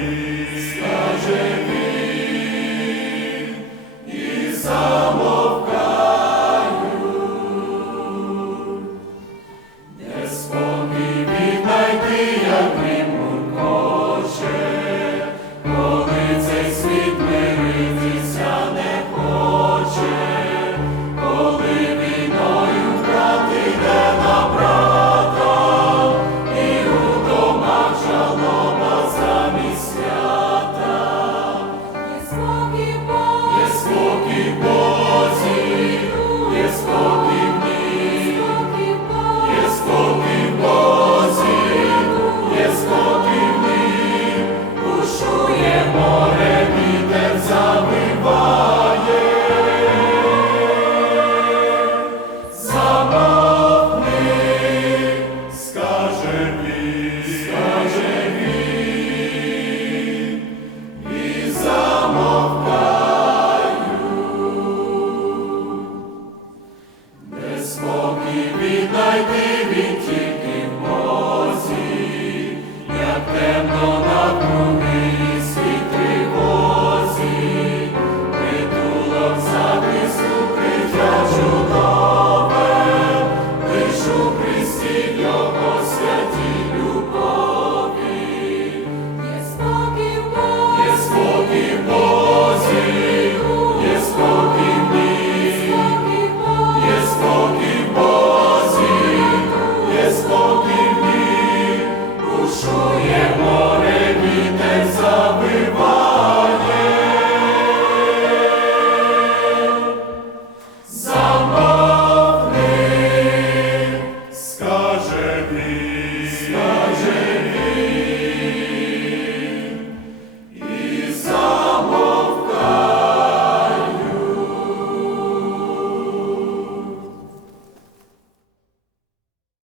be.